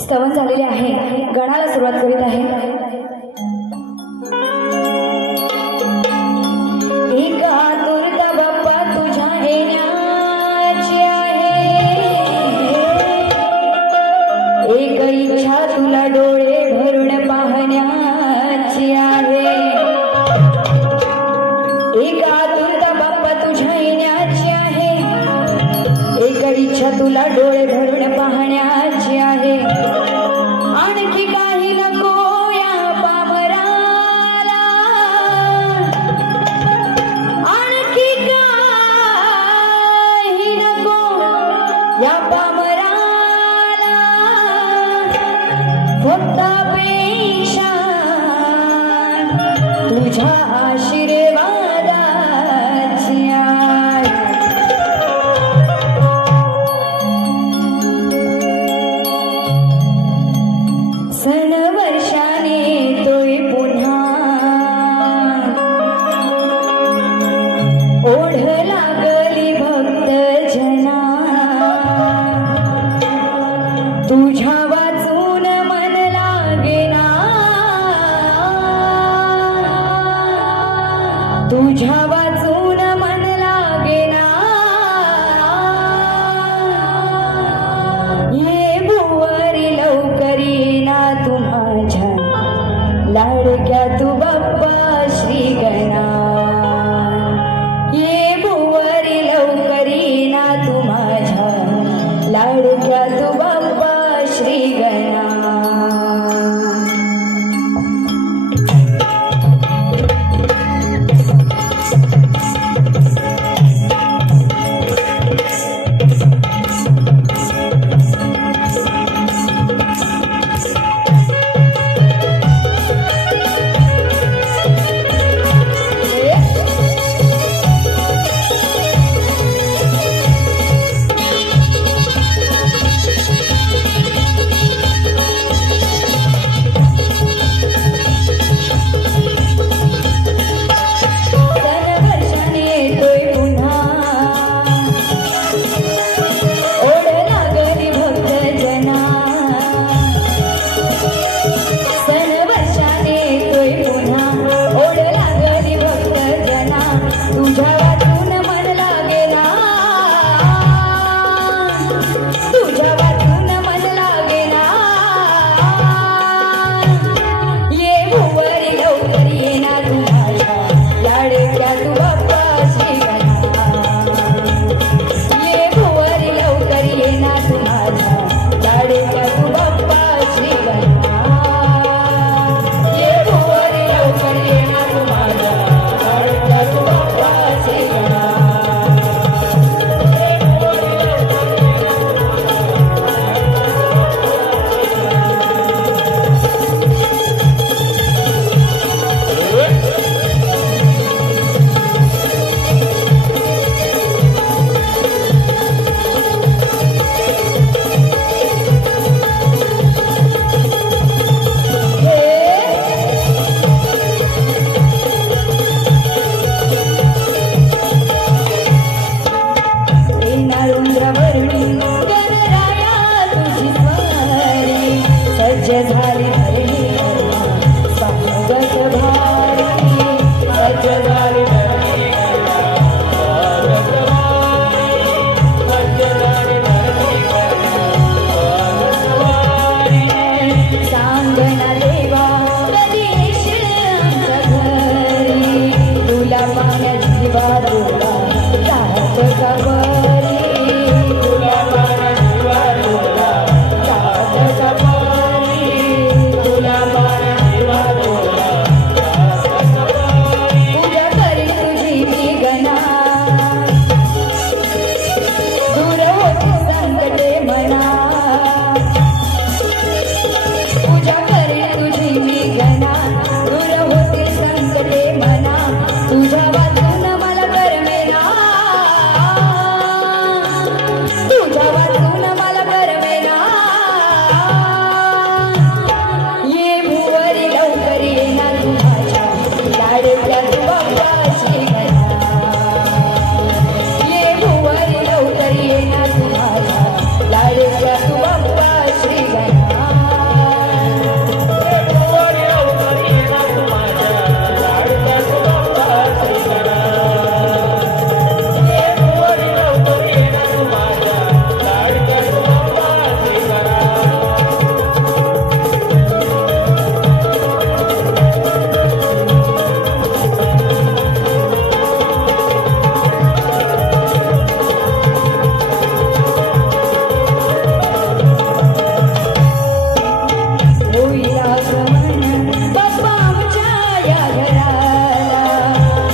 स्तवन झालेले आहे. गणाला सुरुवात करीत आहे. एक इच्छा तुला डोळे Contra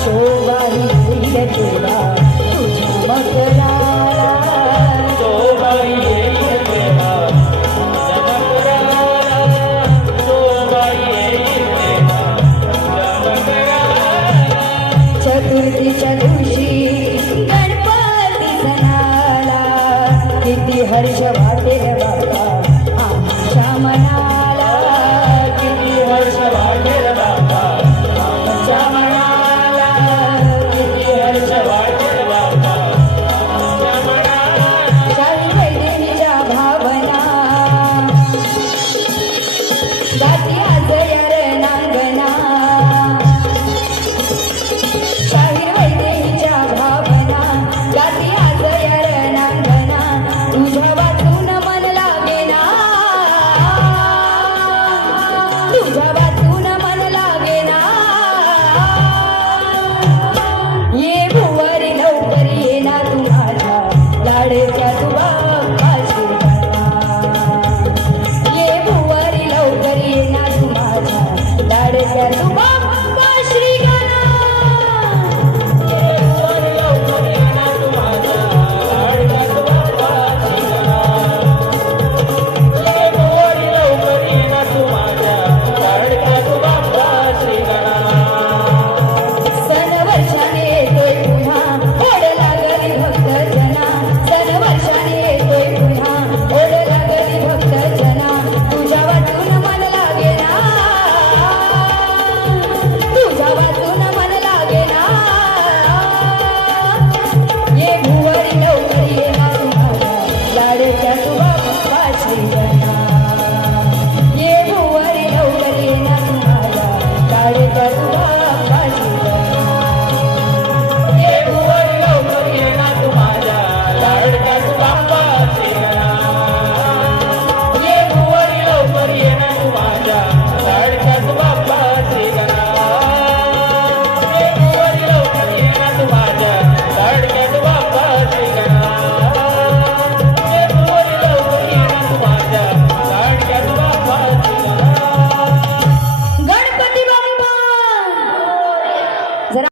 शोभा तुझ्या मग Oh.